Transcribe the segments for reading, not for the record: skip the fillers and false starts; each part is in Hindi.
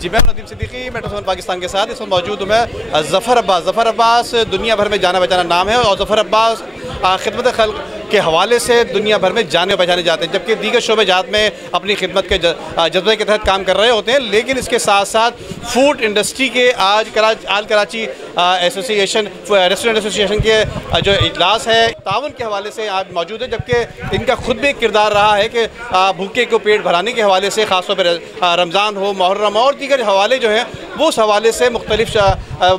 जी मैं नदीम सिद्दीकी मेट्रो पाकिस्तान के साथ इस वक्त मौजूद हूँ मैं ज़फ़र अब्बास दुनिया भर में जाना पहचाना नाम है और ज़फ़र अब्बास खिदमत खल्क़ के हवाले से दुनिया भर में जाने पहचाने जाते हैं, जबकि दीगर शोबेजात में अपनी खिदमत के जज्बे के तहत काम कर रहे होते हैं। लेकिन इसके साथ साथ फूड इंडस्ट्री के आज आल कराची एसोसिएशन रेस्टोरेंट एसोसिएशन के जो इजलास है ताउन के हवाले से आज मौजूद है, जबकि इनका खुद भी एक किरदार रहा है कि भूखे को पेट भराने के हवाले से ख़ासतौर पर रमज़ान हो, मुहर्रम और दीगर हवाले जो हैं वो उस हवाले से मुख्तलिफ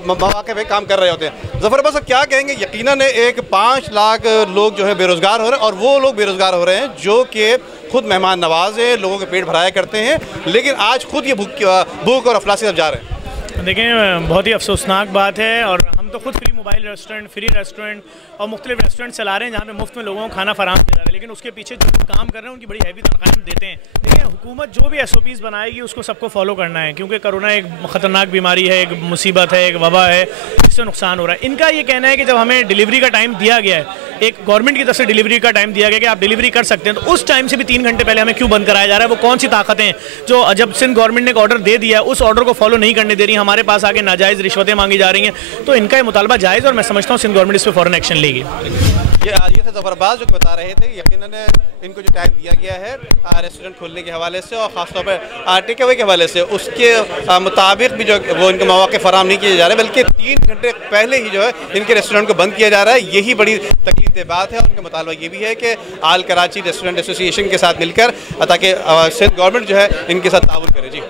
मौक़े पे काम कर रहे होते हैं। ज़फ़र अब्बास क्या कहेंगे? यकीनन एक 5 लाख लोग जो है बेरोज़गार हो रहे हैं और वो लोग बेरोज़गार हो रहे हैं जो कि खुद मेहमान नवाज हैं, लोगों के पेट भराया करते हैं, लेकिन आज खुद ये भूख और अफलासी सब जा रहे हैं। देखें, बहुत ही अफसोसनाक बात है और हम तो खुद free mobile restaurant, free restaurant और मुख्तलिफ रेस्टोरेंट चला रहे हैं जहाँ पे मुफ्त में लोगों को खाना फराहम किया जा रहा है, लेकिन उसके पीछे जो लोग काम कर रहे हैं उनकी बड़ी हैवी तनख्वाहें हम देते हैं। देखिए, हुकूमत जो भी SOPs बनाएगी उसको सबको फॉलो करना है, क्योंकि कोरोना एक ख़तरनाक बीमारी है, एक मुसीबत है, एक वबा है, जिससे नुकसान हो रहा है। इनका ये कहना है कि जब हमें डिलीवरी का टाइम दिया गया है, एक गवर्नमेंट की तरफ से डिलीवरी का टाइम दिया गया कि आप डिलीवरी कर सकते हैं, तो उस टाइम से भी 3 घंटे पहले हमें क्यों बंद कराया जा रहा है? वो कौन सी ताकतें हैं जो जब सिंध गवर्नमेंट ने एक ऑर्डर दे दिया उस ऑर्डर को फॉलो नहीं करने दे रही, हमारे पास आगे नाजायज़ रिश्वतें मांगी जा रही हैं? तो इनका ये मुतालबा जायज़ और मैं समझता हूँ सिंध गवर्नमेंट इस पर फ़ौरन एक्शन लेगी। ये थे ज़फ़र अब्बास जो बता रहे थे यकीनन इनको जो टाइम दिया गया है रेस्टोरेंट खोलने के हवाले से और ख़ासतौर पर टेक अवे के हवाले से उसके मुताबिक भी जो वो इनके मौक़े फराहम नहीं किए जा रहे, बल्कि 3 घंटे पहले ही जो है इनके रेस्टोरेंट को बंद किया जा रहा है। यही बड़ी तकलीफ बात है और उनका मुतालबा ये भी है कि आल कराची रेस्टोरेंट एसोसिएशन के साथ मिलकर ताकि सिंध गवर्नमेंट जो है इनके साथ ताउन करे। जी।